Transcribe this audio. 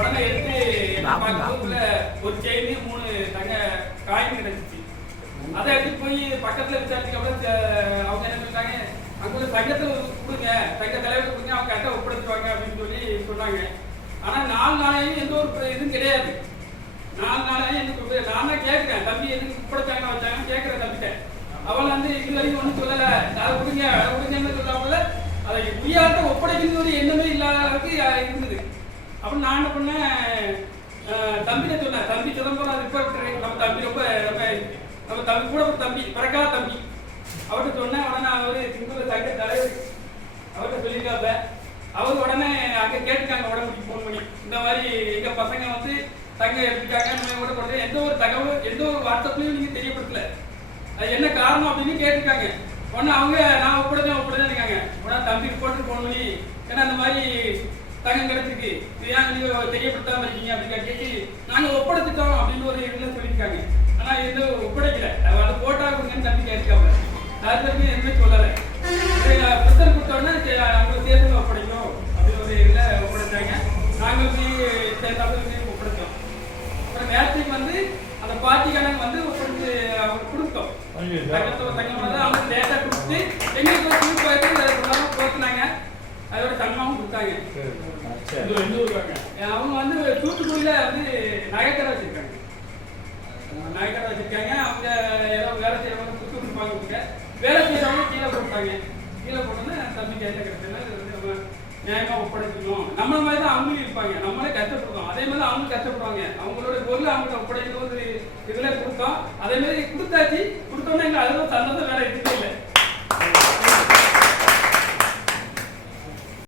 உடனே எடுத்து பார்க்கும்போது ஒரு செயின் 3 தங்க காயின் கிடைச்சிச்சு. அதை எடுத்து போய் பக்கத்துல விசாரிச்சுக்கு அப்புறம் அவங்க என்ன சொல்லிட்டாங்க, அங்குள்ள சங்கத்துல கொடுங்க, சங்க தலைவர் கொடுங்க, அவங்க கரெக்டாக ஒப்படைச்சுவாங்க அப்படின்னு சொல்லி சொன்னாங்க. ஆனா 4 நாளையும் எந்த ஒரு இதுவும் கிடையாது. 4 நாளையும் எனக்கு நான் தான் கேட்கிறேன், தம்பி எதுக்கு ஒப்படைச்சாங்க வச்சாங்கன்னு கேட்கிறேன் தம்பிட்ட. அவள் வந்து இது வரைக்கும் ஒன்றும் சொல்லலை, அதை கொடுங்க அதை கொடுங்கன்னு சொல்லாமல அதை உரியாட்ட ஒப்படைக்கணும் ஒரு எண்ணமே இல்லாத அளவுக்கு இருந்தது. அப்படின்னு நான் என்ன பண்ணேன், தம்பிட்ட சொன்னேன், தம்பி சிதம்பரம் ரிப்போர்ட்டர், நம்ம தம்பி ரொம்ப நம்ம தம்பி கூட ஒரு தம்பி பிறக்காத தம்பி, அவர்கிட்ட சொன்னேன். உடனே அவர் சிங்கள சங்க தலைவர் அவர்கிட்ட சொல்லியிருக்காங்க. அவர் உடனே அங்கே கேட்டுக்காங்க, உடம்புக்கு ஃபோன் பண்ணி இந்த மாதிரி எங்கள் பசங்க வந்து தங்க எடுத்துக்காங்க கூட கொடுத்து எந்த ஒரு தகவல் எந்த ஒரு வாட்ஸ்அப்லையும் நீங்கள் தெரியப்படுத்தல, அது என்ன காரணம் அப்படின்னு கேட்டுருக்காங்க. உடனே அவங்க நான் ஒப்படைதான் இருக்காங்க. உடனே தம்பி ரிப்போர்ட்டர் ஃபோன் பண்ணி ஏன்னா அந்த மாதிரி தங்கம் கிடைச்சிருக்கு, இது ஏன் நீங்கள் தெரியப்படுத்தாமல் இருக்கீங்க அப்படின்னு கேட்டு நாங்கள் ஒப்படைச்சிட்டோம் அப்படின்னு ஒரு இதில் சொல்லியிருக்காங்க. ஆனால் இது ஒப்படைக்கல, அதை போட்டா கொடுங்கன்னு தம்பி கேட்காம அதுக்கு எதுவுமே சொல்லலை. புத்தர் கொடுத்தோடனே அவங்களை தேர்தல் ஒப்படைக்கணும் அப்படின்னு ஒரு இதில் ஒப்படைச்சாங்க. நாங்கள் போய் ஒப்படைச்சோம். அப்புறம் நேரத்துக்கு வந்து அந்த பார்ட்டிக்காரங்க வந்து ஒப்படைச்சு அவங்க கொடுத்தோம். தங்கமான தான் அவங்க லேட்டாக கொடுத்து எங்களுக்கு ஒரு குரூப் ஆகிட்டு போத்துனாங்க. அதோட தங்கமாகவும் கொடுத்தாங்க. அவங்க வந்து தூத்துக்குடியில வந்து நகைக்கடை வச்சிருக்காங்க. நகைக்கடை வச்சிருக்காங்க. அவங்க ஏதோ வேலை செய்யறவங்க புத்து கொடுப்பாங்க, வேலை செய்யறவங்க கீழே போட்டாங்க. கீழே போட்டோன்னா தம்பி கேட்ட கிடைச்சதுன்னா நம்ம நியாயமா ஒப்படைக்கணும். நம்மள மாதிரி தான் அவங்களும் இருப்பாங்க, நம்மளே கஷ்டப்படுறோம், அதே மாதிரி அவங்களும் கஷ்டப்படுவாங்க. அவங்களோட பொருள் அவங்கள்ட்ட ஒப்படைக்கணும் இதுல கொடுத்தோம். அதே மாதிரி கொடுத்தாச்சு. கொடுத்தோன்னா எங்களுக்கு அதுவும் சந்தோஷம் வேலை இருக்கு.